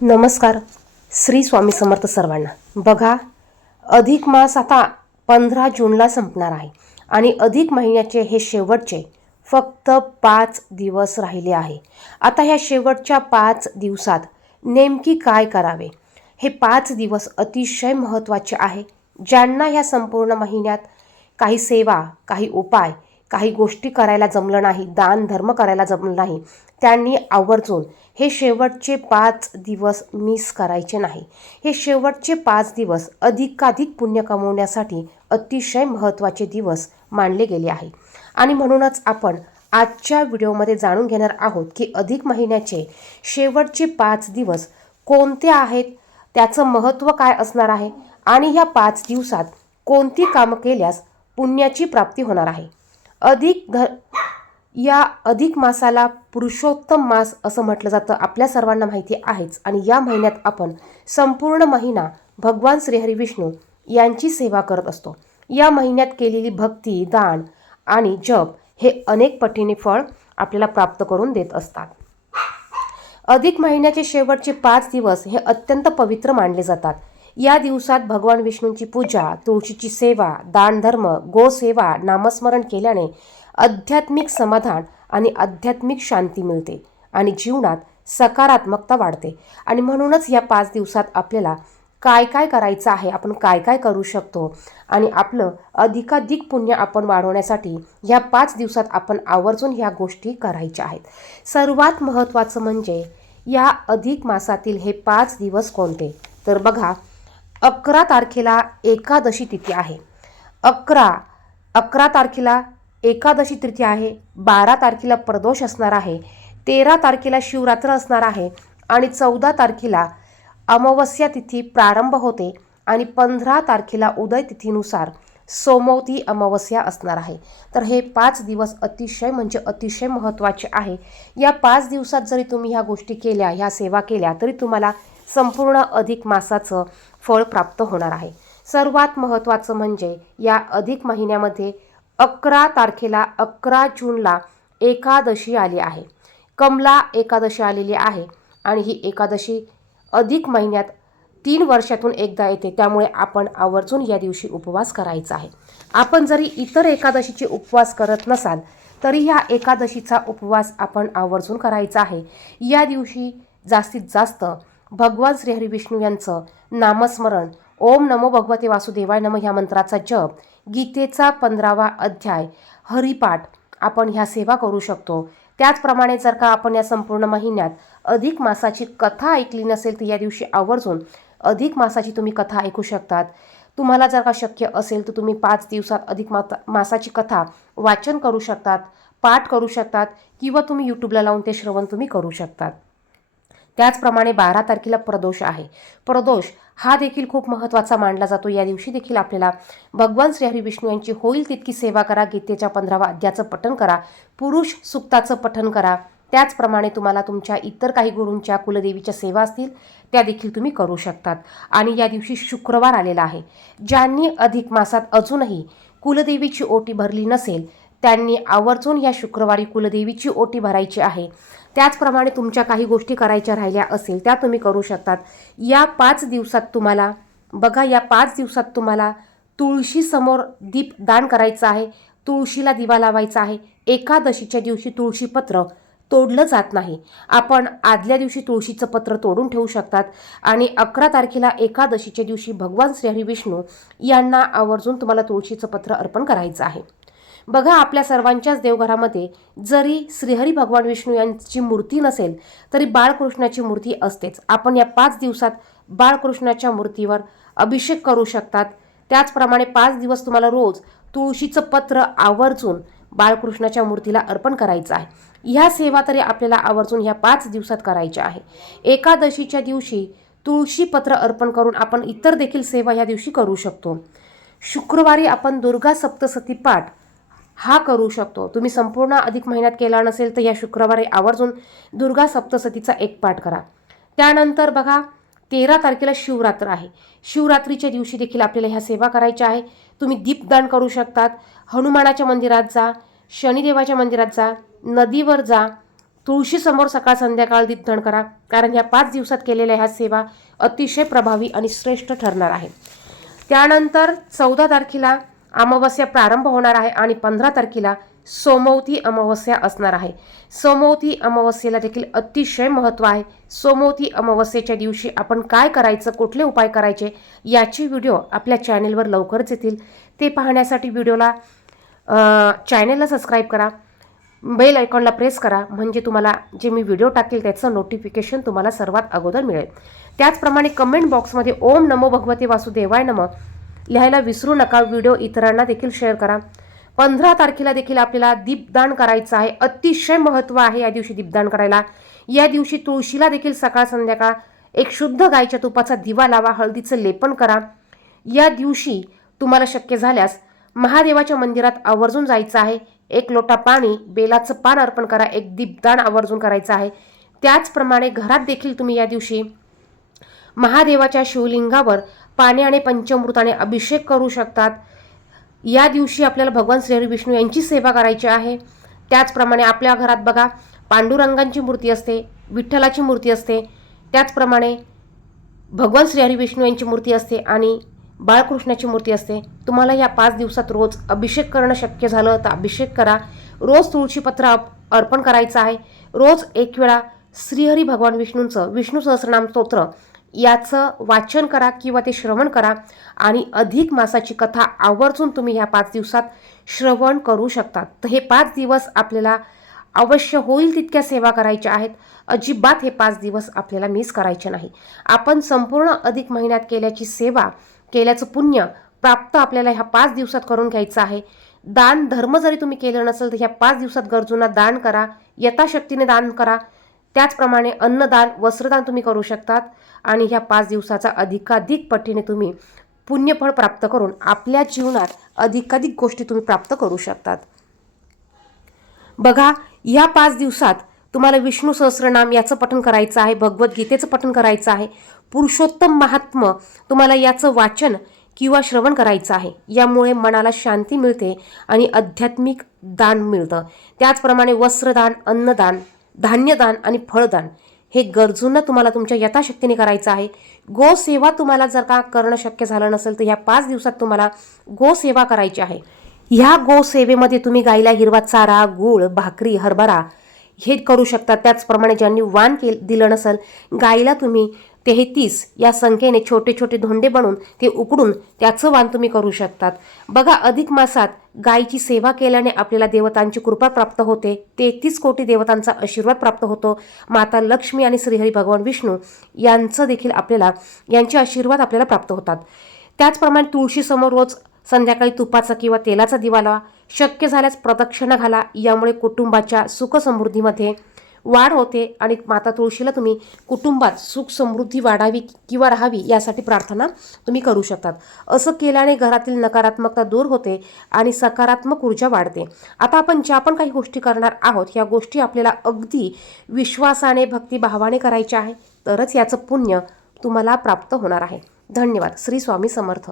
नमस्कार. श्री स्वामी समर्थ सर्वांना. बघा, अधिक मास आता 15 जूनला संपणार आहे आणि अधिक महिन्याचे हे शेवटचे फक्त 5 दिवस राहिले आहे. आता ह्या शेवटच्या 5 दिवसात नेमकी काय करावे, हे 5 दिवस अतिशय महत्त्वाचे आहे. ज्यांना ह्या संपूर्ण महिन्यात काही सेवा, काही उपाय, काही गोष्टी करायला जमलं नाही, दान धर्म करायला जमलं नाही, त्यांनी आवर्जून हे शेवटचे 5 दिवस मिस करायचे नाही. हे शेवटचे 5 दिवस अधिकाधिक पुण्य कमवण्यासाठी अतिशय महत्त्वाचे दिवस मानले गेले आहे. आणि म्हणूनच आपण आजच्या व्हिडिओमध्ये जाणून घेणार आहोत की अधिक महिन्याचे शेवटचे 5 दिवस कोणते आहेत, त्याचं महत्त्व काय असणार आहे आणि ह्या 5 दिवसात कोणती कामं केल्यास पुण्याची प्राप्ती होणार आहे. या अधिक मासाला पुरुषोत्तम मास असं म्हटलं जातं, आपल्या सर्वांना माहिती आहेच. आणि या महिन्यात आपण संपूर्ण महिना भगवान श्रीहरी विष्णू यांची सेवा करत असतो. या महिन्यात केलेली भक्ती, दान आणि जप हे अनेक पटीने फळ आपल्याला प्राप्त करून देत असतात. अधिक महिन्याचे शेवटचे 5 दिवस हे अत्यंत पवित्र मानले जातात. या दिवसात भगवान विष्णूंची पूजा, तुळशीची सेवा, दानधर्म, गोसेवा, नामस्मरण केल्याने आध्यात्मिक समाधान आणि आध्यात्मिक शांती मिळते आणि जीवनात सकारात्मकता वाढते. आणि म्हणूनच या 5 दिवसात आपल्याला काय काय करायचं आहे, आपण काय काय करू शकतो आणि आपलं अधिकाधिक पुण्य आपण वाढवण्यासाठी ह्या 5 दिवसात आपण आवर्जून ह्या गोष्टी करायच्या आहेत. सर्वात महत्त्वाचं म्हणजे या अधिक मासातील हे 5 दिवस कोणते, तर बघा, 11 तारखेला एकादशी तिथी आहे. 11 तारखेला एकादशी तिथी आहे. 12 तारखेला प्रदोष असणार आहे. 13 तारखेला शिवरात्र असणार आहे आणि 14 तारखेला अमावस्या तिथी प्रारंभ होते आणि 15 तारखेला उदय तिथीनुसार सोमवती अमावस्या असणार आहे. तर हे 5 दिवस अतिशय म्हणजे अतिशय महत्त्वाचे आहे. या 5 दिवसात जरी तुम्ही ह्या गोष्टी केल्या, ह्या सेवा केल्या, तरी तुम्हाला संपूर्ण अधिक मासाचं फळ प्राप्त होणार आहे. सर्वात महत्त्वाचं म्हणजे या अधिक महिन्यामध्ये 11 तारखेला 11 जूनला एकादशी आली आहे. कमला एकादशी आलेली आहे आणि ही एकादशी अधिक महिन्यात 3 वर्षातून एकदा येते. त्यामुळे आपण आवर्जून या दिवशी उपवास करायचा आहे. आपण जरी इतर एकादशीचे उपवास करत नसाल तरी ह्या एकादशीचा उपवास आपण आवर्जून करायचा आहे. या दिवशी जास्तीत जास्त भगवान श्रीहरी विष्णू यांचं नामस्मरण, ओम नमो भगवते वासुदेवाय नमः ह्या मंत्राचा जप, गीतेचा 15वा अध्याय, हरिपाठ आपण ह्या सेवा करू शकतो. त्याचप्रमाणे जर का आपण या संपूर्ण महिन्यात अधिक मासाची कथा ऐकली नसेल तर या दिवशी आवर्जून अधिक मासाची तुम्ही कथा ऐकू शकतात. तुम्हाला जर का शक्य असेल तर तुम्ही 5 दिवसात अधिक मासाची कथा वाचन करू शकतात, पाठ करू शकतात किंवा तुम्ही यूट्यूबला लावून ते श्रवण तुम्ही करू शकतात. त्याचप्रमाणे 12 तारखेला प्रदोष आहे. प्रदोष हा देखील खूप महत्त्वाचा मानला जातो. या दिवशी देखील आपल्याला भगवान श्रीहरी विष्णू यांची होईल तितकी सेवा करा, गीतेच्या 15वा अध्यायाचं पठण करा, पुरुष सुक्ताचं पठण करा. त्याचप्रमाणे तुम्हाला तुमच्या इतर काही गुरूंच्या, कुलदेवीच्या सेवा असतील त्या देखील तुम्ही करू शकतात. आणि या दिवशी शुक्रवार आलेला आहे. ज्यांनी अधिक मासात अजूनही कुलदेवीची ओटी भरली नसेल त्यांनी आवर्जून या शुक्रवारी कुलदेवीची ओटी भरायची आहे. त्याचप्रमाणे तुमच्या काही गोष्टी करायच्या राहिल्या असेल त्या तुम्ही करू शकतात. या 5 दिवसात तुम्हाला बघा, या 5 दिवसात तुम्हाला तुळशीसमोर दीप दान करायचं आहे, तुळशीला दिवा लावायचा आहे. एकादशीच्या दिवशी तुळशीपत्र तोडलं जात नाही. आपण आदल्या दिवशी तुळशीचं पत्र तोडून ठेवू शकतात. आणि 11 तारखेला एकादशीच्या दिवशी भगवान श्रीहरी विष्णू यांना आवर्जून तुम्हाला तुळशीचं पत्र अर्पण करायचं आहे. बघा, आपल्या सर्वांच्याच देवघरामध्ये जरी श्रीहरी भगवान विष्णू यांची मूर्ती नसेल तरी बाळकृष्णाची मूर्ती असतेच. आपण या 5 दिवसात बाळकृष्णाच्या मूर्तीवर अभिषेक करू शकतात. त्याचप्रमाणे 5 दिवस तुम्हाला रोज तुळशीचं पत्र आवर्जून बाळकृष्णाच्या मूर्तीला अर्पण करायचं आहे. ह्या सेवा तरी आपल्याला आवर्जून ह्या 5 दिवसात करायच्या आहे. एकादशीच्या दिवशी तुळशीपत्र अर्पण करून आपण इतर देखील सेवा ह्या दिवशी करू शकतो. शुक्रवारी आपण दुर्गा सप्तशती पाठ हा करू शकतो. तुम्ही संपूर्ण अधिक महिन्यात केला नसेल तर या शुक्रवारी आवर्जून दुर्गा सप्तशतीचा एक पाठ करा. त्यानंतर बघा, 13 तारखेला शिवरात्र आहे. शिवरात्रीच्या दिवशी देखील आपल्याला ह्या सेवा करायच्या आहे. तुम्ही दीपदान करू शकतात. हनुमानाच्या मंदिरात जा, शनिदेवाच्या मंदिरात जा, नदीवर जा, तुळशीसमोर सकाळ संध्याकाळ दीपदान करा, कारण ह्या 5 दिवसात केलेल्या ह्या सेवा अतिशय प्रभावी आणि श्रेष्ठ ठरणार आहे. त्यानंतर 14 तारखेला अमावस्या प्रारंभ होणार आहे आणि 15 तारखेला सोमवती अमावस्या असणार आहे. सोमवती अमावस्येला देखील अतिशय महत्त्व आहे. सोमवती अमावस्येच्या दिवशी आपण काय करायचं, कुठले उपाय करायचे याची व्हिडिओ आपल्या चॅनेलवर लवकरच येतील. ते पाहण्यासाठी चॅनेलला सबस्क्राईब करा, बेल आयकॉनला प्रेस करा, म्हणजे तुम्हाला जे मी व्हिडिओ टाकेल त्याचं नोटिफिकेशन तुम्हाला सर्वात अगोदर मिळेल. त्याचप्रमाणे कमेंट बॉक्समध्ये ओम नमो भगवते वासुदेवाय नमः लिहायला विसरू नका. व्हिडिओ इतरांना देखील शेअर करा. 15 तारखेला देखील आपल्याला दीपदान करायचं आहे. अतिशय महत्त्व आहे या दिवशी दीपदान करायला. या दिवशी तुळशीला देखील सकाळ संध्याकाळ एक शुद्ध गायच्या तुपाचा दिवा लावा, हळदीचं लेपन करा. या दिवशी तुम्हाला शक्य झाल्यास महादेवाच्या मंदिरात आवर्जून जायचं आहे. 1 लोटा पाणी, बेलाचं पान अर्पण करा. एक दीपदान आवर्जून करायचं आहे. त्याचप्रमाणे घरात देखील तुम्ही या दिवशी महादेवाच्या शिवलिंगावर पाणी आणि पंचामृताने अभिषेक करू शकतात. या दिवशी आपल्याला भगवान श्री विष्णू यांची सेवा करायची आहे. त्याचप्रमाणे आपल्या घरात बघा पांडुरंगांची मूर्ती असते, विठ्ठलाची मूर्ती असते, त्याचप्रमाणे भगवान श्री विष्णू यांची मूर्ती असते आणि बाळकृष्णाची मूर्ती असते. तुम्हाला या 5 दिवसात रोज अभिषेक करणं शक्य झालं तर अभिषेक करा. रोज तुळशीपत्र अर्पण करायचं आहे. रोज 1 वेळा श्रीहरी भगवान विष्णूंचं विष्णू सहस्रनाम स्तोत्र याचं वाचन करा किंवा ते श्रवण करा आणि अधिक मासाची कथा आवर्जून तुम्ही ह्या 5 दिवसात श्रवण करू शकता. तर हे 5 दिवस आपल्याला अवश्य होईल तितक्या सेवा करायच्या आहेत. अजिबात हे 5 दिवस आपल्याला मिस करायचे नाही. आपण संपूर्ण अधिक महिन्यात केल्याची सेवा, केल्याचं पुण्य प्राप्त आपल्याला ह्या 5 दिवसात करून घ्यायचं आहे. दान धर्म जरी तुम्ही केलं नसेल तर ह्या 5 दिवसात गरजूंना दान करा, यथाशक्तीने दान करा. त्याचप्रमाणे अन्नदान, वस्त्रदान तुम्ही करू शकतात आणि ह्या 5 दिवसाचा अधिकाधिक पटीने तुम्ही पुण्यफळ प्राप्त करून आपल्या जीवनात अधिकाधिक गोष्टी तुम्ही प्राप्त करू शकतात. बघा, या 5 दिवसात तुम्हाला विष्णू सहस्रनाम याचं पठण करायचं आहे, भगवद्गीतेचं पठण करायचं आहे, पुरुषोत्तम महात्म्य तुम्हाला याचं वाचन किंवा श्रवण करायचं आहे. यामुळे मनाला शांती मिळते आणि आध्यात्मिक दान मिळतं. त्याचप्रमाणे वस्त्रदान, अन्नदान, धान्यदान आणि फळदान हे गरजूंना तुम्हाला तुमच्या यथाशक्तीने करायचं आहे. गोसेवा तुम्हाला जर का करणं शक्य झालं नसेल तर ह्या 5 दिवसात तुम्हाला गोसेवा करायची आहे. ह्या गोसेवेमध्ये तुम्ही गाईला हिरवा चारा, गूळ, भाकरी, हरभरा हे करू शकता. त्याचप्रमाणे ज्यांनी वाण दिलं नसेल, गाईला तुम्ही 33 या संख्येने छोटे छोटे धोंडे बनवून ते उकडून त्याचं वाण तुम्ही करू शकतात. बघा, अधिक मासात गायीची सेवा केल्याने आपल्याला देवतांची कृपा प्राप्त होते. 33 कोटी देवतांचा आशीर्वाद प्राप्त होतो. माता लक्ष्मी आणि श्रीहरी भगवान विष्णू यांचं देखील यांचे आशीर्वाद आपल्याला प्राप्त होतात. त्याचप्रमाणे तुळशीसमोर रोज संध्याकाळी तुपाचा किंवा तेलाचा दिवा लावा. शक्य झाल्यास प्रदक्षिणा घाला. यामुळे कुटुंबाच्या सुख समृद्धीमध्ये वाढ होते आणि माता तुळशीला तुम्ही कुटुंबात सुख समृद्धी वाढावी किंवा राहावी यासाठी प्रार्थना तुम्ही करू शकतात. असं केल्याने घरातील नकारात्मकता दूर होते आणि सकारात्मक ऊर्जा वाढते. आता आपण ज्या पण काही गोष्टी करणार आहोत ह्या गोष्टी आपल्याला अगदी विश्वासाने, भक्तिभावाने करायच्या आहे, तरच याचं पुण्य तुम्हाला प्राप्त होणार आहे. धन्यवाद. श्री स्वामी समर्थ.